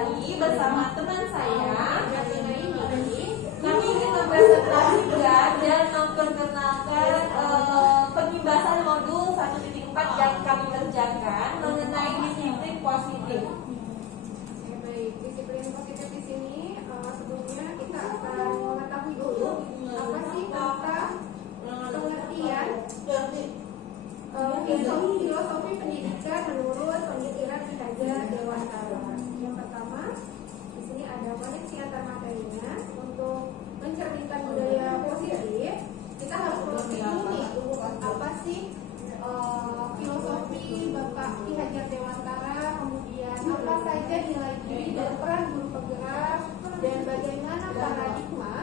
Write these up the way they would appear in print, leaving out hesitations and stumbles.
kembali bersama teman saya. Kami ingin mempresentasikan dan memperkenalkan pengimbasan modul 1.4 yang kami kerjakan mengenai disiplin positif. Baik, disiplin positif di sini sebelumnya kita akan mengetahui dulu apa sih kata pengertian filosofi pendidikan menurut pemikiran Ki Hajar Dewantara. Yang pertama, di sini ada koneksi antar materinya. Untuk mencerminkan budaya positif, kita harus mengerti dulu nih apa sih filosofi Bapak Ki Hajar Dewantara, kemudian apa saja nilai diri dan peran guru penggerak, dan bagaimana paradigma.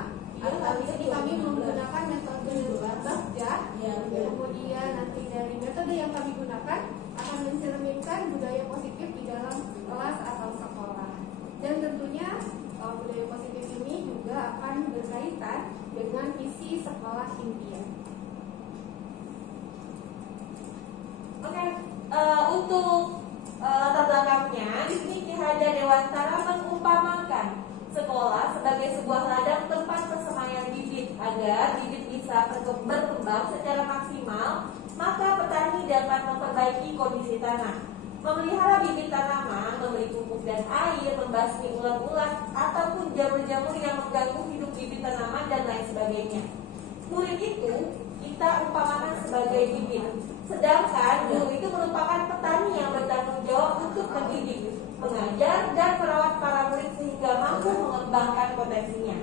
Di sini kami menggunakan metode Bahjah. Kemudian nanti dari metode yang kami gunakan akan mencerminkan budaya positif di dalam kelas atau sekolah. Dan tentunya budaya positif ini juga akan berkaitan dengan visi sekolah impian. Oke, untuk latar belakangnya, di sini Ki Hajar Dewantara mengumpamakan sekolah sebagai sebuah ladang tempat persemaian bibit agar bibit bisa berkembang secara maksimal. Maka petani dapat memperbaiki kondisi tanah, memelihara bibit tanaman, memberi pupuk dan air, membasmi ulat-ulat ataupun jamur-jamur yang mengganggu hidup bibit tanaman dan lain sebagainya. Murid itu kita umpamakan sebagai bibit, sedangkan guru itu merupakan petani yang bertanggung jawab untuk mendidik, mengajar dan merawat para murid sehingga mampu mengembangkan potensinya.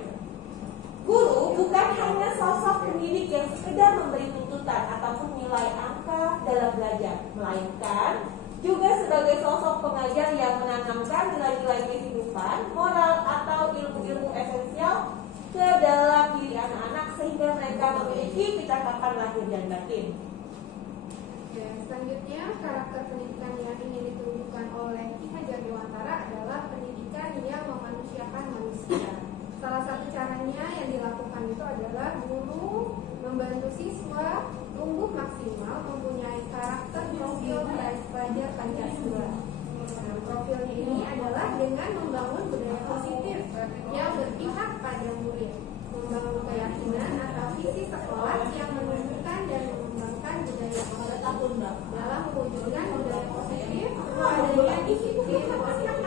Guru bukan hanya sosok pendidik yang sekedar memberi tuntutan ataupun nilai angka dalam belajar, melainkan juga sebagai sosok pengajar yang menanamkan nilai-nilai kehidupan, moral atau ilmu-ilmu esensial ke dalam diri anak-anak sehingga mereka memiliki kecakapan lahir dan batin. Selanjutnya, karakter pendidikan yang ingin ditunjukkan oleh Ki Hajar Dewantara adalah pendidikan yang memanusiakan manusia. Salah satu caranya yang dilakukan itu adalah guru membantu siswa tumbuh maksimal, mempunyai karakter profil pelajar Pancasila. Nah, profilnya ini adalah dengan membangun budaya positif yang berpihak pada murid, membangun keyakinan atau visi sekolah yang menunjukkan dan mengembangkan budaya positif. Dalam mewujudkan budaya positif, adanya disiplin positif.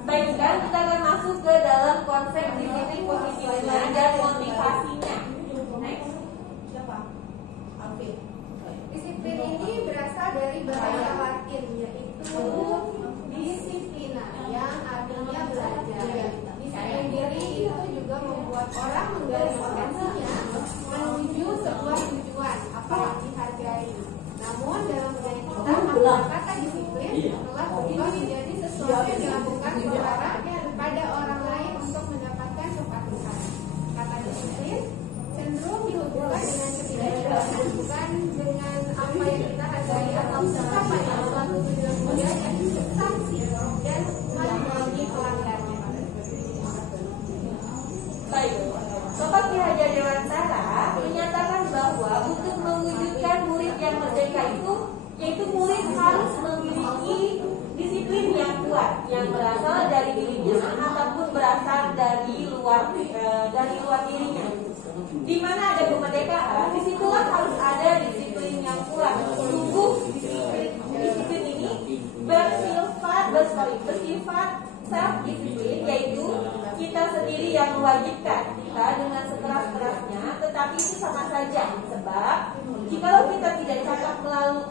Baiklah, kita akan masuk ke dalam konsep disiplin positifnya dan motivasinya. Next. Disiplin ini berasal dari bahasa Latin, yaitu disiplina, yang artinya belajar. Disiplin diri itu juga membuat orang menggali potensinya menuju sebuah tujuan, apalagi dihargai. Namun dalam budaya kita, maka kata disiplin telah berubah menjadi sesuatu yang dilakukan orang pada orang lain untuk mendapatkan kepatuhan. Kata disiplin cenderung dihubungkan dengan ketidakjelasan, bukan dengan apa yang kita hargai atau suka pada suatu tujuan mulia yang substansi dan mengurangi pelanggarnya. Baik, Bapak Ki Hajar Dewantara menyatakan bahwa untuk mewujudkan murid yang merdeka itu, yaitu murid harus memiliki disiplin yang kuat yang berasal dari dirinya ataupun berasal dari luar dirinya. Di mana ada kemerdekaan, disitulah harus ada disiplin yang kuat. Sungguh disiplin ini bersifat self disiplin, yaitu kita sendiri yang mewajibkan kita dengan sekeras-kerasnya, tetapi itu sama saja. Sebab jikalau kita tidak cakap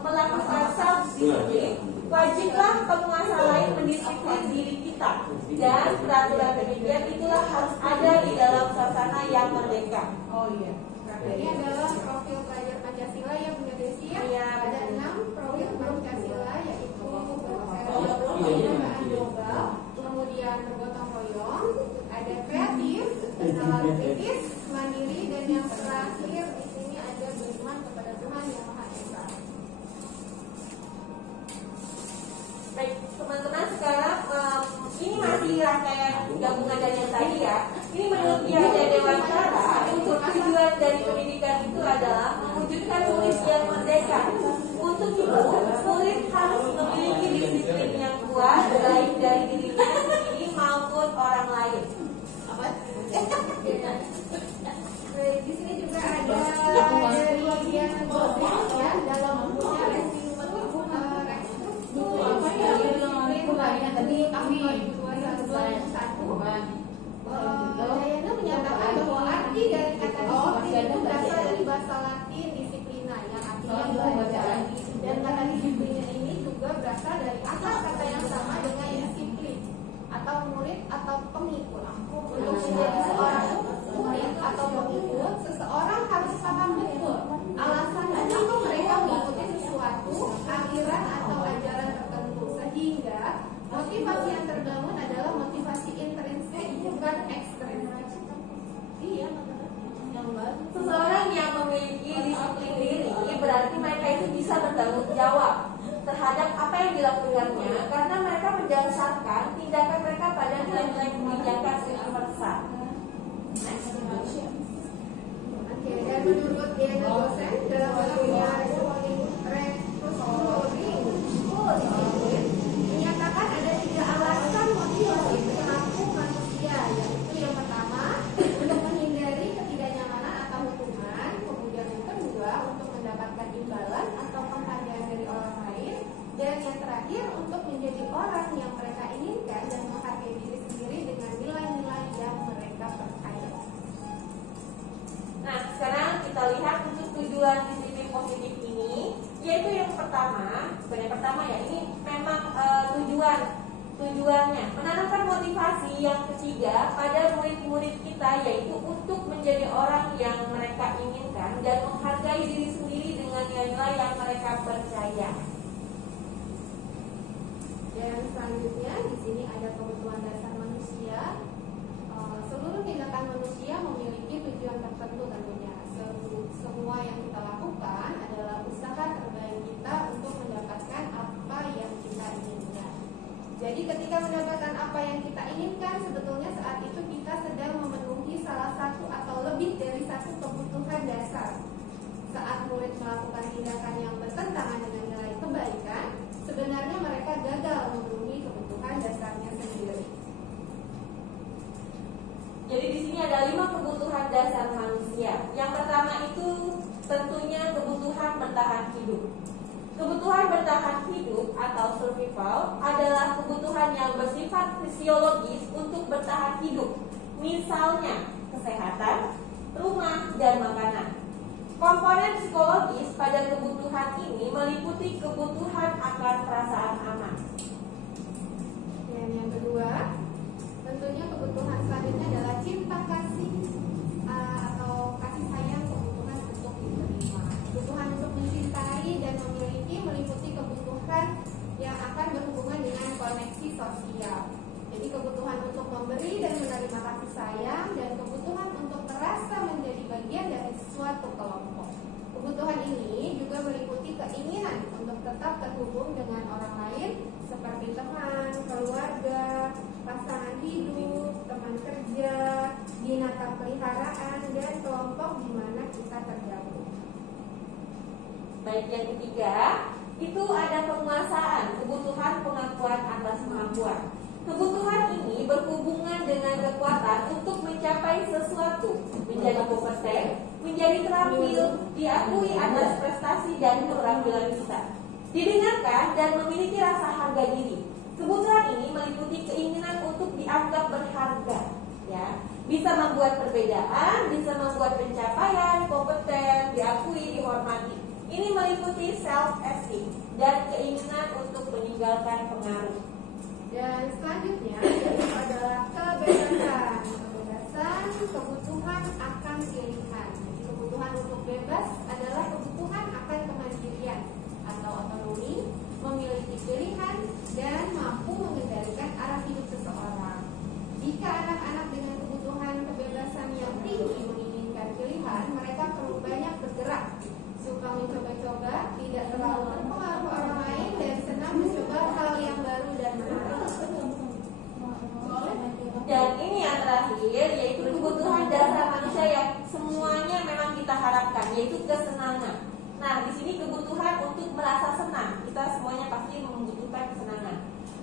melakukan self disiplin, wajiblah penguasa lain mendisiplin diri kita. Dan peraturan demikian itulah harus ada di dalam suasana yang merdeka. Oh iya. Ini adalah profil pelajar Pancasila yang punya Desi. Ada 6 profil Pancasila, yaitu kebersamaan global, kemudian bergotong royong, ada kreatif, nalar kritis, mandiri, dan yang terakhir di sini ada beriman kepada Tuhan yang Maha Esa. Baik, teman-teman, sekarang ini masih rangkaian gabungan dari yang tadi ya. Ini menurut Ki Hajar Dewantara, untuk tujuan dari pendidikan itu adalah mewujudkan Dan kata disiplin ini juga berasal dari akar kata yang sama dengan disiplin atau murid atau pengikut. Untuk menjadi seorang murid atau pengikut, seseorang harus paham betul alasan kenapa mereka mengikuti sesuatu, aliran atau ajaran tertentu, sehingga motivasi yang terbangun adalah motivasi intrinsik bukan ekstrinsik. Iya, seseorang yang memiliki disiplin diri berarti mereka itu bisa bertanggung jawab terhadap apa yang dilakukannya karena mereka mendasarkan tindakan mereka pada nilai-nilai kebijakan universal. Oke, dan menurut Diana dosen dalam bukunya Disiplin menyatakan ada 3 alasan motivasi perilaku manusia, yaitu yang pertama untuk menghindari ketidaknyamanan atau hukuman, kemudian yang kedua untuk mendapatkan imbalan atau penghargaan dari orang lain, dan yang terakhir untuk menjadi orang yang mereka inginkan dan menghargai diri sendiri dengan nilai-nilai yang mereka percaya. Nah, sekarang kita lihat untuk tujuan disiplin positif ini, yaitu yang pertama, bukan yang pertama ya, ini memang tujuannya menanamkan motivasi. Yang ketiga pada murid-murid kita, yaitu untuk menjadi orang yang mereka inginkan dan menghargai diri sendiri dengan nilai-nilai yang mereka percaya. Dan selanjutnya di sini ada kebutuhan dasar manusia. Seluruh tindakan manusia memiliki tujuan tertentu tentunya. Semua yang kita lakukan adalah usaha terbaik kita untuk mendapatkan apa yang kita inginkan. Jadi ketika mendapatkan apa yang kita inginkan, sebetulnya saat itu kita sedang memenuhi salah satu atau lebih dari satu kebutuhan dasar. Saat murid melakukan tindakan yang bertentangan dengan nilai kebaikan, sebenarnya mereka gagal memenuhi kebutuhan dasarnya sendiri. Jadi di sini ada 5 kebutuhan dasar manusia. Yang pertama itu tentunya kebutuhan bertahan hidup. Kebutuhan bertahan hidup atau survival adalah kebutuhan yang bersifat fisiologis untuk bertahan hidup. Misalnya kesehatan, rumah, dan makanan. Komponen psikologis pada kebutuhan ini meliputi kebutuhan akan perasaan aman. Dan yang kedua, tentunya kebutuhan selanjutnya adalah cinta kasih atau kasih sayang, kebutuhan untuk diterima. Kebutuhan untuk mencintai dan memiliki meliputi kebutuhan yang akan berhubungan dengan koneksi sosial. Jadi kebutuhan untuk memberi dan menerima kasih sayang dan kebutuhan untuk merasa menjadi bagian dari suatu kelompok. Kebutuhan ini juga meliputi keinginan untuk tetap terhubung dengan orang lain seperti teman, keluarga, pasangan hidup, teman kerja, binatang peliharaan, dan kelompok di mana kita tergabung. Baik, yang ketiga itu ada penguasaan, kebutuhan pengakuan atas kemampuan. Kebutuhan ini berhubungan dengan kekuatan untuk mencapai sesuatu, menjadi kompeten, menjadi terampil, diakui atas prestasi dan keterampilan kita, didengarkan dan memiliki rasa harga diri. Kebutuhan ini meliputi keinginan untuk dianggap berharga, ya, bisa membuat perbedaan, bisa membuat pencapaian, kompeten, diakui, dihormati. Ini meliputi self-esteem dan keinginan untuk meninggalkan pengaruh. Dan selanjutnya yaitu adalah kebebasan. Kebebasan, kebutuhan akan pilihan. Jadi kebutuhan untuk bebas adalah kebutuhan akan kemandirian atau otonomi, memiliki pilihan, dan mampu mengendalikan arah hidup seseorang. Jika anak-anak dengan kebutuhan kebebasan yang tinggi menginginkan pilihan, mereka perlu banyak bergerak, suka mencoba-coba, tidak terlalu terpengaruh orang lain, dan senang mencoba hal yang baru dan menarik. Dan ini yang terakhir, yaitu kebutuhan dasar manusia yang semuanya memang kita harapkan, yaitu kesenangan. Nah, di sini kebutuhan untuk merasa senang. Kita semuanya pasti membutuhkan kesenangan.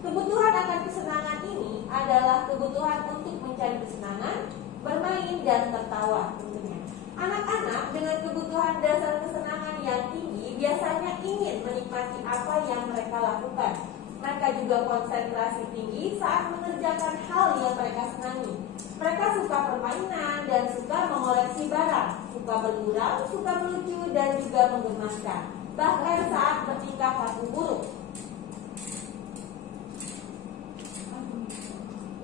Kebutuhan akan kesenangan ini adalah kebutuhan untuk mencari kesenangan, bermain, dan tertawa tentunya. Anak-anak dengan kebutuhan dasar kesenangan yang tinggi biasanya ingin menikmati apa yang mereka lakukan. Mereka mereka juga konsentrasi tinggi saat mengerjakan hal yang mereka senangi. Mereka suka permainan dan suka mengoleksi barang, suka bergurau, suka melucu, dan juga menggemaskan, bahkan saat bertingkah laku buruk.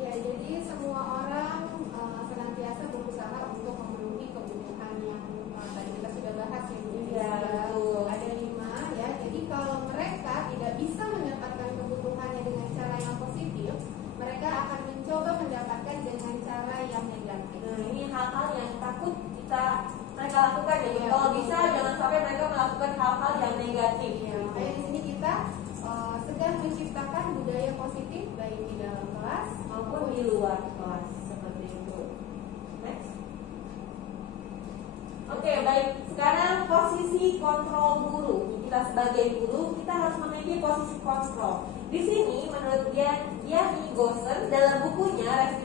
Ya, jadi semua orang senantiasa berusaha untuk memenuhi kebutuhan yang tadi kita sudah bahas ya. Iya, betul. Ada 5 ya. Jadi kalau mereka tidak bisa mendapatkan kebutuhannya dengan cara yang positif, mereka akan mencoba mendapatkan dengan cara yang negatif. Nah, ini hal-hal yang takut mereka lakukan. Jadi kalau bisa jangan sampai mereka melakukan hal-hal yang negatif. Ya, makanya di sini kita sedang menciptakan budaya positif baik di dalam kelas Maupun di luar kelas seperti itu. Next. Oke, baik. Sekarang posisi kontrol guru. Kita sebagai guru kita harus memiliki posisi kontrol. Di sini menurut Yanni Gosen dalam bukunya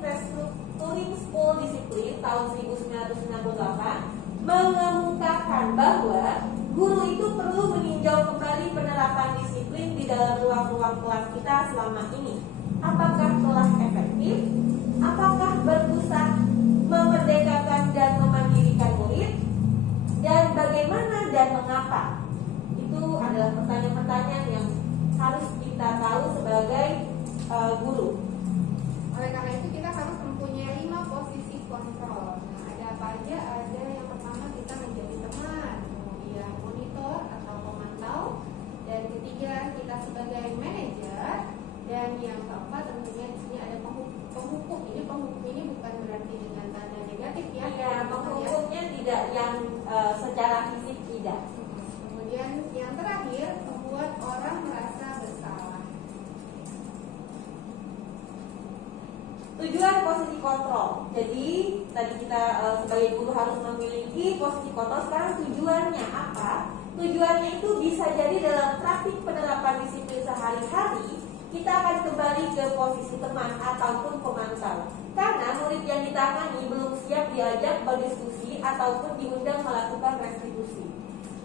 Restructuring School Discipline tahun 1998 mengemukakan bahwa guru itu perlu meninjau kembali penerapan disiplin di dalam ruang-ruang kelas kita selama ini. Apakah telah efektif? Apakah berpusat memerdekakan dan memandirikan murid? Dan bagaimana dan mengapa? Itu adalah pertanyaan-pertanyaan yang harus kita tahu sebagai guru. Oleh karena itu kita harus mempunyai 5 posisi kontrol. Nah, ada apa aja? Ada yang pertama kita menjadi teman, kemudian monitor atau pemantau, dan ketiga kita sebagai manajer, dan yang keempat tentunya di sini ada penghukum. Ini penghukum ini bukan berarti dengan tanda negatif ya. Iya, penghukumnya tidak yang secara fisik tidak. Kemudian yang terakhir membuat orang merasa bersalah. Tujuan posisi kontrol. Jadi tadi kita sebagai guru harus memiliki posisi kontrol. Sekarang tujuannya apa? Tujuannya itu bisa jadi dalam praktik penerapan disiplin sehari-hari kita akan kembali ke posisi teman ataupun pemantau. Karena murid yang ditangani belum siap diajak berdiskusi ataupun diundang melakukan restitusi.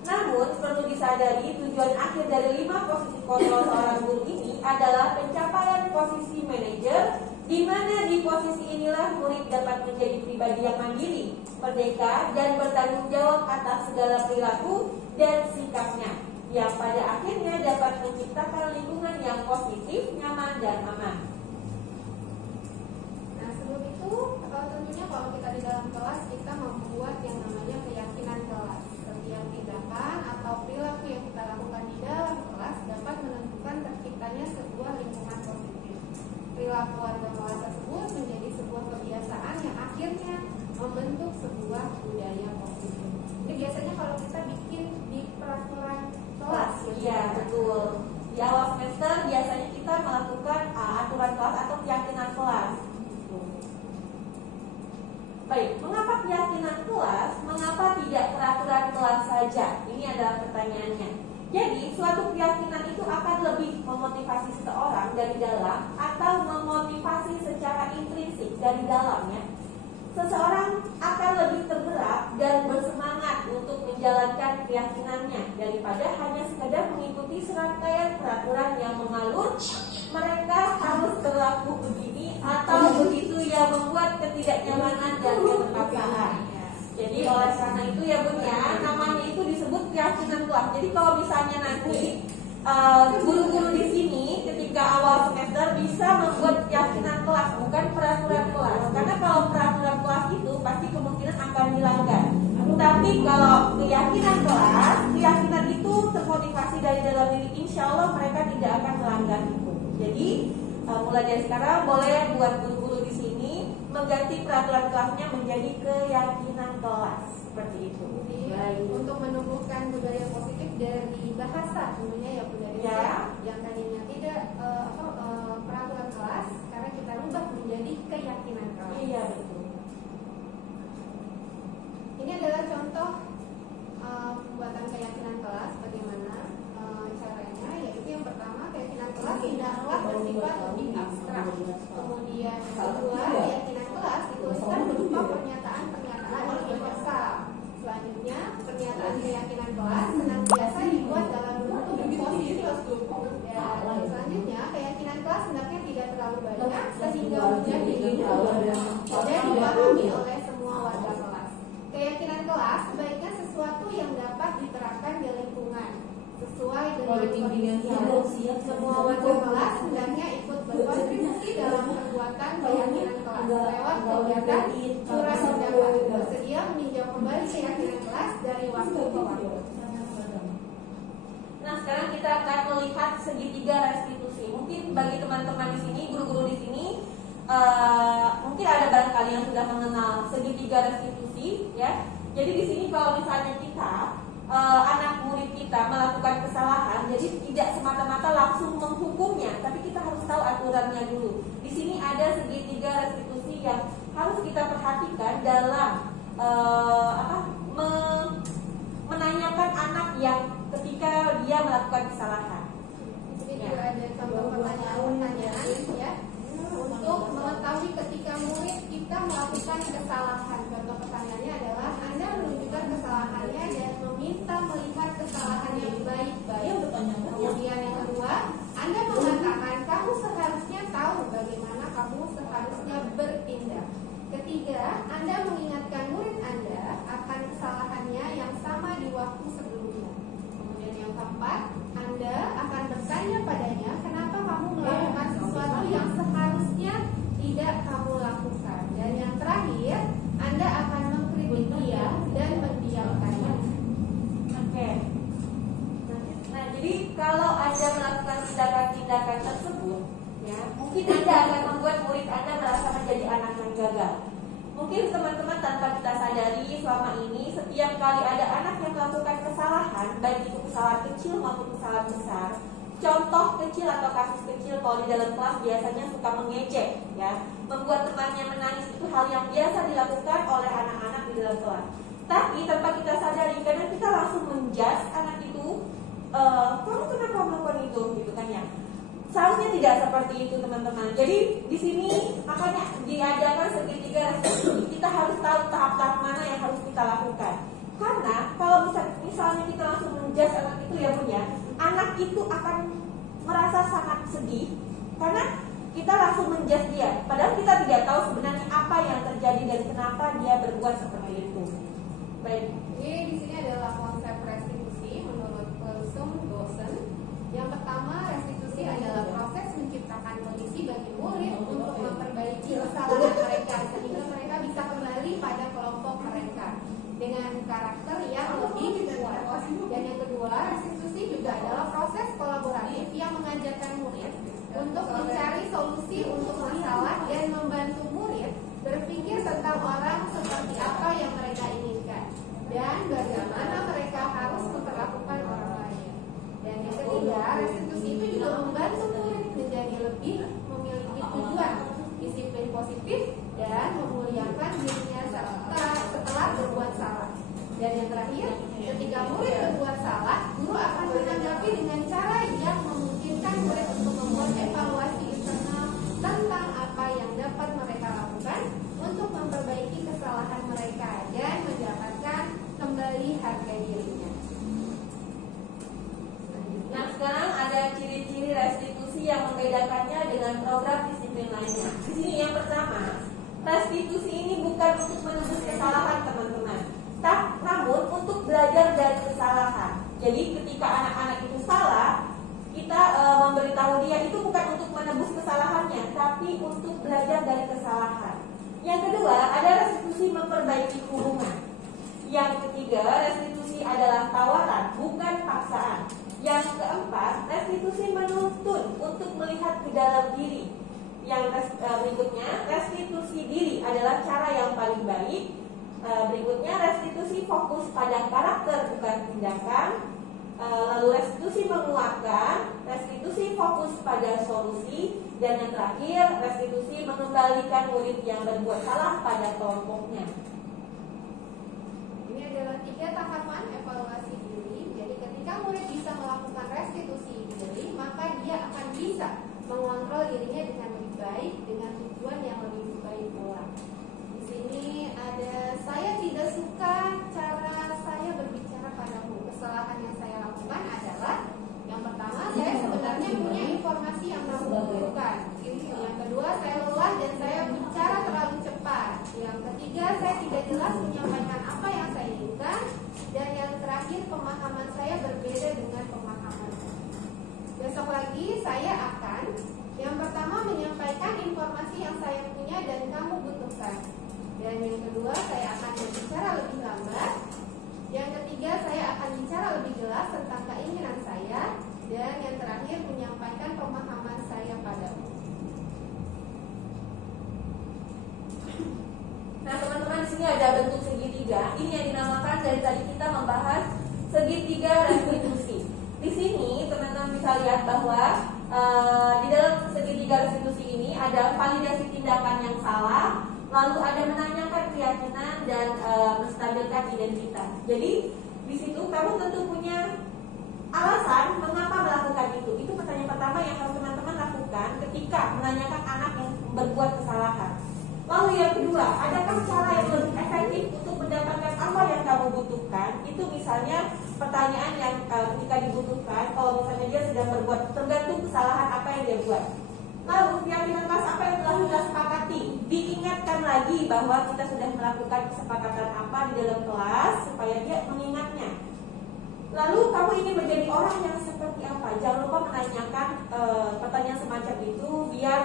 Namun perlu disadari tujuan akhir dari 5 posisi kontrol seorang guru ini adalah pencapaian posisi manajer, di mana di posisi inilah murid dapat menjadi pribadi yang mandiri, merdeka, dan bertanggung jawab atas segala perilaku dan sikapnya, yang pada akhirnya dapat menciptakan lingkungan yang positif, nyaman, dan aman. Nah, sebelum itu tentunya kalau kita di dalam kelas kita membuat yang namanya keyakinan kelas. Setiap tindakan atau perilaku yang kita lakukan di dalam kelas dapat menentukan terciptanya sebuah lingkungan positif. Perilaku warga kelas tersebut menjadi sebuah kebiasaan yang akhirnya membentuk sebuah budaya positif. Ini biasanya kalau kita bikin di peraturan kelas. Iya, betul. Di awal semester biasanya kita melakukan aturan kelas atau keyakinan kelas. Baik, mengapa keyakinan kelas? Mengapa tidak peraturan kelas saja? Ini adalah pertanyaannya. Jadi, suatu keyakinan itu akan lebih memotivasi seseorang dari dalam atau memotivasi secara intrinsik dari dalamnya. Seseorang akan lebih tergerak dan bersemangat untuk menjalankan keyakinannya daripada hanya sekadar mengikuti serangkaian peraturan yang mengalur. Mereka harus berlaku begini atau begitu yang membuat ketidaknyamanan dan keterpaksaan. Jadi oleh karena itu ya Bun ya, namanya itu disebut keyakinan kelas. Jadi kalau misalnya nanti guru-guru di sini ketika awal semester bisa membuat keyakinan kelas, bukan peraturan kelas. Karena kalau peraturan kelas itu pasti kemungkinan akan dilanggar. Tapi kalau keyakinan kelas, keyakinan itu termotivasi dari dalam diri, insya Allah mereka tidak akan melanggar itu. Jadi mulai dari sekarang boleh buat guru-guru di sini mengganti peraturan kelasnya menjadi keyakinan kelas seperti itu. Jadi, untuk menumbuhkan budaya positif dari bahasa tentunya ya Bunda Desi, yang tadinya tidak peraturan kelas, karena kita rubah menjadi keyakinan kelas. Iya betul. Ini adalah contoh pembuatan keyakinan kelas. Bagaimana caranya? Yaitu yang pertama, keyakinan kelas tidaklah bersifat lebih abstrak. Kemudian yang kedua, keyakinan kelas dituliskan berupa pernyataan-pernyataan universal. Selanjutnya, pernyataan keyakinan kelas senantiasa dibuat dalam bentuk positif. Dan selanjutnya Semua warga kelas hendaknya ikut berkontribusi dalam perbuatan keyakinan kelas lewat kegiatan curah pendapat, bersedia meninjau kembali keyakinan kelas dari waktu ke waktu. Nah, sekarang kita akan melihat segitiga restitusi. Mungkin bagi teman-teman di sini, guru-guru di sini, mungkin ada barangkali yang sudah mengenal segitiga restitusi, ya. Jadi di sini kalau misalnya kita anak murid kita melakukan kesalahan, jadi tidak semata-mata langsung menghukumnya, tapi kita harus tahu aturannya dulu. Di sini ada segitiga restitusi yang harus kita perhatikan dalam menanyakan anak yang ketika dia melakukan kesalahan. Di sini juga ada contoh pertanyaan ya. Untuk mengetahui ketika murid kita melakukan kesalahan, contoh pertanyaannya adalah Anda menunjukkan kesalahannya dan meminta melihat kesalahan yang baik-baik. Kemudian yang kedua, Anda mengatakan kamu seharusnya tahu bagaimana kamu seharusnya bertindak. Ketiga, Anda mengingatkan murid Anda akan kesalahannya yang sama di waktu sebelumnya. Kemudian yang keempat, Anda akan bertanya padanya kenapa kamu melakukan sesuatu yang seharusnya tidak kamu lakukan. Dan yang terakhir, Anda akan mengkritik dia dan mendiamkannya. Oke. Nah, jadi kalau Anda melakukan tindakan-tindakan tersebut, ya, mungkin Anda akan membuat murid Anda merasa menjadi anak yang gagal. Mungkin teman-teman tanpa kita sadari selama ini setiap kali ada anak yang melakukan kesalahan, baik itu kesalahan kecil maupun kesalahan besar. Contoh kecil atau kasus kecil kalau di dalam kelas biasanya suka mengejek, ya, membuat temannya menangis, itu hal yang biasa dilakukan oleh anak-anak di dalam kelas. Tapi tanpa kita sadari, karena kita langsung menjudge anak itu, kamu kenapa melakukan itu, gitu kan ya? Seharusnya tidak seperti itu, teman-teman. Jadi di sini makanya diajarkan segitiga restitusi. Kita harus tahu tahap-tahap mana yang harus kita lakukan. Karena kalau misalnya kita langsung menjudge anak itu, ya Bun ya, anak itu akan merasa sangat sedih karena kita langsung menjudge dia. Padahal kita tidak tahu sebenarnya apa yang terjadi dan kenapa dia berbuat seperti itu. Baik. Jadi di sini adalah konsep restitusi menurut Plessum Gosen. Yang pertama, restitusi adalah proses menciptakan kondisi bagi murid untuk memperbaiki kesalahan mereka sehingga mereka bisa kembali pada kelompok mereka dengan karakter yang lebih kuat. Dan yang kedua, restitusi juga adalah proses kolaboratif yang mengajarkan murid untuk mencari solusi untuk masalah dan membantu murid berpikir tentang orang seperti apa yang mereka inginkan dan bagaimana mereka harus memperlakukan orang lain. Dan yang ketiga, restitusi itu juga membantu murid menjadi lebih memiliki tujuan, disiplin positif, dan memuliakan dirinya setelah berbuat salah. Dan yang terakhir, ketika murid berbuat salah, guru akan menanggapi dengan cara yang memungkinkan murid untuk membuat evaluasi internal tentang apa yang dapat mereka lakukan untuk memperbaiki kesalahan mereka dan mendapatkan kembali harga dirinya. Nah, sekarang ada ciri-ciri restitusi yang membedakannya dengan program disiplin lainnya. Di sini yang pertama, restitusi ini bukan untuk menebus kesalahan, teman-teman, namun untuk belajar dari kesalahan. Jadi ketika anak-anak itu salah, kita memberitahu dia itu bukan untuk menebus kesalahannya, tapi untuk belajar dari kesalahan. Yang kedua, ada restitusi memperbaiki hubungan. Yang ketiga, restitusi adalah tawaran, bukan paksaan. Yang keempat, restitusi menuntun untuk melihat ke dalam diri. Yang berikutnya, restitusi diri adalah cara yang paling baik. Berikutnya, restitusi fokus pada karakter bukan tindakan. Lalu restitusi menguatkan, restitusi fokus pada solusi, dan yang terakhir, restitusi mengembalikan murid yang berbuat salah pada kelompoknya. Ini adalah 3 tahapan evaluasi diri. Jadi ketika murid bisa melakukan restitusi diri, maka dia akan bisa mengontrol dirinya dengan lebih baik, dengan tujuan yang lebih baik pula. Di sini ada, saya tidak suka cara saya berbicara padamu. Kesalahan yang saya lakukan adalah, yang pertama, saya sebenarnya punya informasi yang kamu butuhkan. Yang kedua, saya lelah dan saya bicara terlalu cepat. Yang ketiga, saya tidak jelas menyampaikan apa yang saya inginkan. Dan yang terakhir, pemahaman saya berbeda dengan pemahaman. lagi saya akan yang pertama menyampaikan informasi yang saya punya dan kamu butuhkan. Dan yang kedua, saya akan berbicara lebih lambat. Yang ketiga, saya akan bicara lebih jelas tentang keinginan saya. Dan yang terakhir, menyampaikan pemahaman saya padamu. Nah, teman-teman, di sini ada bentuk segitiga. Ini yang dinamakan dari tadi kita membahas segitiga restitusi. Di sini teman-teman bisa lihat bahwa di dalam segitiga restitusi ini ada validasi tindakan yang salah, lalu ada menanyakan keyakinan dan menstabilkan identitas. Jadi di situ kamu tentu punya alasan mengapa melakukan itu. Itu pertanyaan pertama yang harus teman-teman lakukan ketika menanyakan anak yang berbuat kesalahan. Lalu yang kedua, adakah cara yang lebih efektif untuk mendapatkan apa yang kamu butuhkan? Itu misalnya pertanyaan yang ketika dibutuhkan, kalau misalnya dia sedang berbuat, tergantung kesalahan apa yang dia buat. Lalu keyakinan kelas apa yang telah kita sepakati? Diingatkan lagi bahwa kita sudah melakukan kesepakatan apa di dalam kelas supaya dia mengingatnya. Lalu kamu ingin menjadi orang yang seperti apa? Jangan lupa menanyakan pertanyaan semacam itu biar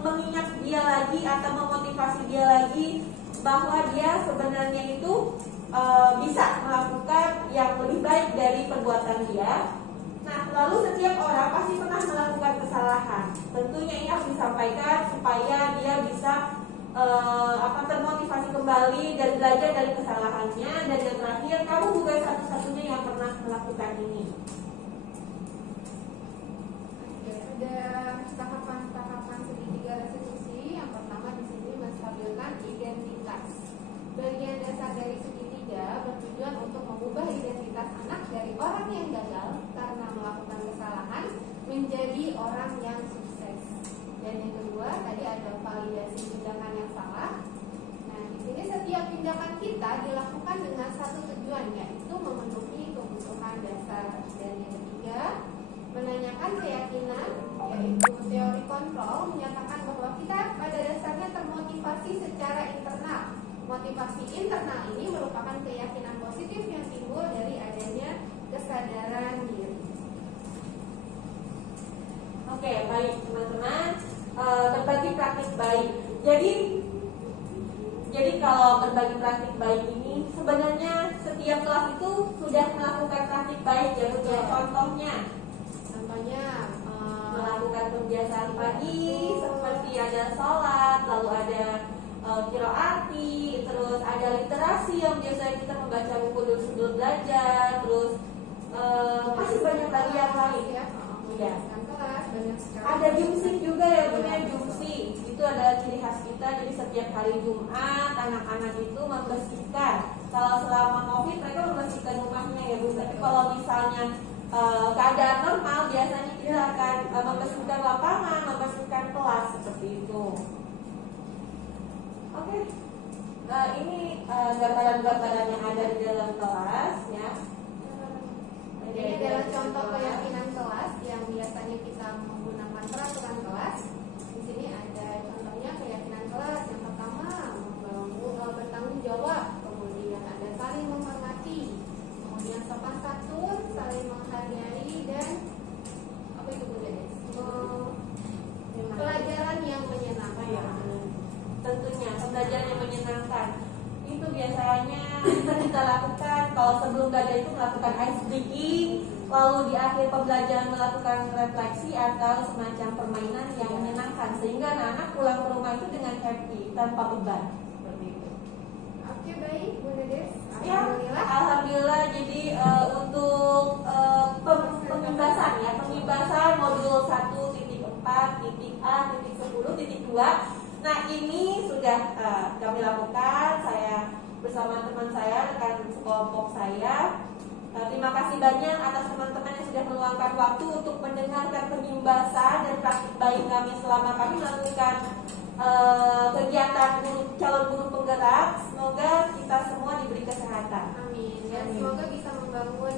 mengingat dia lagi atau memotivasi dia lagi bahwa dia sebenarnya itu bisa melakukan yang lebih baik dari perbuatan dia. Nah, lalu setiap orang pasti pernah melakukan kesalahan. Tentunya ini harus disampaikan supaya dia bisa termotivasi kembali dan belajar dari kesalahannya. Dan yang terakhir, kamu bukan satu-satunya yang pernah melakukan ini. Oke, ada tahapan-tahapan segitiga restitusi. Yang pertama di sini menstabilkan identitas. Bagian dasar dari segitiga bertujuan untuk mengubah identitas anak dari orang yang gagal karena melakukan kesalahan menjadi orang yang sukses. Dan yang kedua, tadi ada validasi tindakan yang salah. Nah, di sini setiap tindakan kita dilakukan dengan satu tujuan, yaitu memenuhi kebutuhan dasar. Dan yang ketiga, menanyakan keyakinan, yaitu teori kontrol menyatakan bahwa kita pada dasarnya termotivasi secara internal. Motivasi internal ini merupakan keyakinan positif yang timbul dari adanya kesadaran diri. Oke, baik teman-teman, berbagi praktik baik. Jadi kalau berbagi praktik baik ini sebenarnya setiap kelas itu sudah melakukan praktik baik ya, contohnya melakukan kebiasaan pagi seperti ada sholat, lalu ada qiraati, terus ada literasi yang biasanya kita membaca buku dulu sebelum belajar, terus masih banyak lagi yang lain ya. Ya. Ada jumsik juga ya, punya jumsik. Itu adalah ciri khas kita. Jadi setiap hari Jumat anak-anak itu membersihkan. Kalau selama COVID mereka membersihkan rumahnya ya Bu. Tapi kalau misalnya keadaan normal biasanya kita akan membersihkan lapangan, membersihkan kelas seperti itu. Oke. Ini gambaran-gambaran yang ada di dalam kelas ya. Ini adalah contoh keyakinan kelas yang biasanya kita menggunakan peraturan kelas. Di sini ada contohnya keyakinan kelas. Yang pertama, bertanggung jawab. Kemudian ada saling menghormati. Kemudian sopan santun, saling menghargai, dan apa itu Bu Dedes? Pelajaran yang menyenangkan. Ya, tentunya pembelajaran yang menyenangkan. Itu biasanya bisa kita lakukan kalau sebelum belajar itu melakukan ice breaking, lalu di akhir pembelajaran melakukan refleksi atau semacam permainan yang menyenangkan sehingga anak-anak pulang ke rumah itu dengan happy tanpa beban seperti itu. Oke, baik Bu Dedes. Ya, alhamdulillah. Jadi untuk pembebasan ya, pembebasan modul 1.4 titik A titik 10 titik 2. Nah, ini sudah kami lakukan. Saya bersama teman saya, rekan sekelompok saya. Terima kasih banyak atas teman-teman yang sudah meluangkan waktu untuk mendengarkan pembahasan dan praktik baik kami selama kami melakukan kegiatan calon guru penggerak. Semoga kita semua diberi kesehatan. Amin. Dan semoga bisa membangun